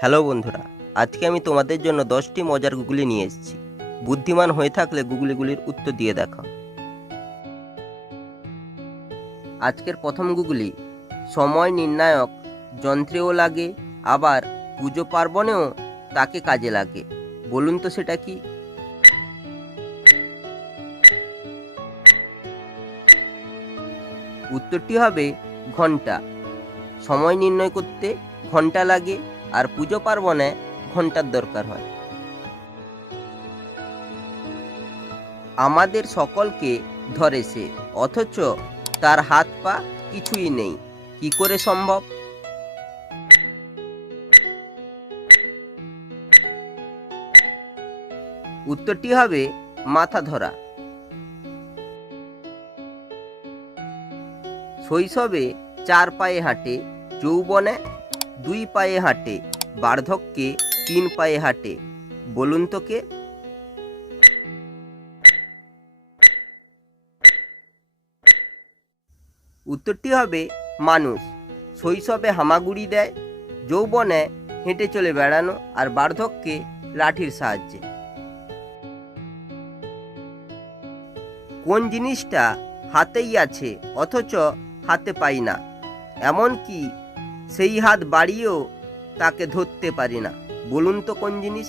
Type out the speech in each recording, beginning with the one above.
Hello বন্ধুরা, আজকে আমি তোমাদের জন্য দশটি মজার গুগলি নিয়ে এসেছি। বুদ্ধিমান হয়ে থাকলে গুগলিগুলির উত্তর দিয়ে দেখা আজকের প্রথম গুগলি, সময় নির্ণায়ক, যন্ত্রেও লাগে, আবার পুজো পার্বণেও তাকে কাজে লাগে। বলুন তো সেটা কি? উত্তরটি হবে ঘণ্টা। সময় নির্ণয় করতে ঘণ্টা লাগে আর পুজো পার্বণে ঘণ্টার দরকার হয়। আমাদের সকলকে ধরে সে, অথচ তার হাত পা কিছুই নেই। কি করে সম্ভব? উত্তরটি হবে মাথা ধরা। শৈশবে চার পায়ে হাঁটে, যৌবনে দুই পায়ে হাঁটে, বার্ধক্যে তিন পায়ে হাঁটে। বলুন তো কে? উত্তরটি হবে মানুষ। শৈশবে হামাগুড়ি দেয়, যৌবনে হেঁটে চলে বেড়ানো আর বার্ধক্যে লাঠির সাহায্যে। কোন জিনিসটা হাতেই আছে, অথচ হাতে পাই না? এমন কি সেই হাত বাড়িয়েও তাকে ধরতে পারি না। বলুন তো কোন জিনিস?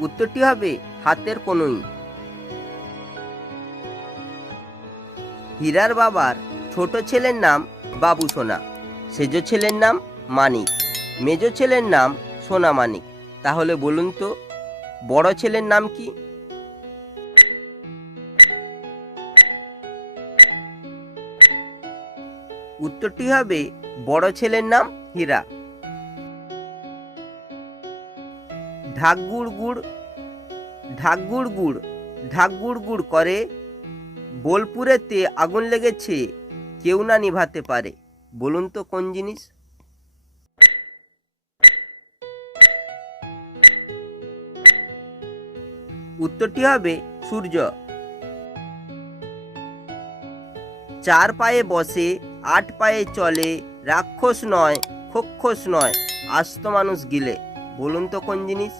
উত্তরটি হবে হাতের কোনোই। হীরার বাবার ছোট ছেলের নাম বাবু সোনা। সেজ ছেলের নাম মানিক। মেজ ছেলের নাম সোনা মানিক। তাহলে বলুন তো, বড় ছেলের নাম কি? উত্তরটি হবে বড় ছেলের নাম হীরা। ঢাকগুড় গুড় ঢাকগুড় গুড় ঢাকগুড় গুড় করে বোলপুরেতে আগুন লেগেছে, কেউ না নিভাতে পারে। বলুন তো কোন জিনিস? উত্তরটি হবে সূর্য। চার পায়ে বসে আট পায়ে চলে, রাক্ষস নয়, খক্ষস নয়, আস্ত মানুষ গিলে। বলুন তো কোন জিনিস?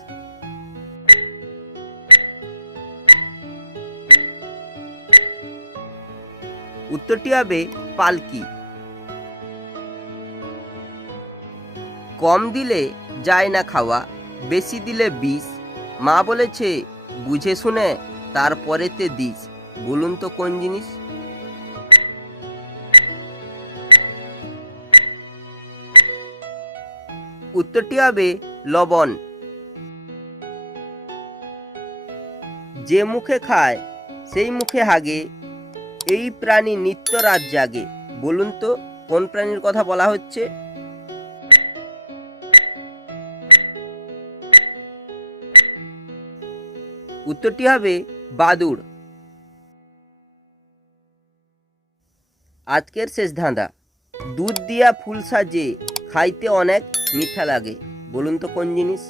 উত্তরটি হবে পালকি। কম দিলে যায় না খাওয়া, বেশি দিলে বিষ। মা বলেছে, বুঝে শুনে, তারপরেতে দিস। বলুন তো কোন জিনিস? উত্তরটি হবে লবণ। যে মুখে খায়, সেই মুখে হাগে। এই প্রাণী নিত্য রাত জাগে। বলুন তো, কোন প্রাণীর কথা বলা হচ্ছে? উত্তরটি হবে বাদুড়। আজকের শেষ ধাঁধা। দুধ দিয়া ফুল সাজে, খাইতে অনেক মিঠা লাগে। বলুন তো কোন জিনিস?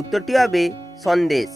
উত্তরটি হবে সন্দেশ।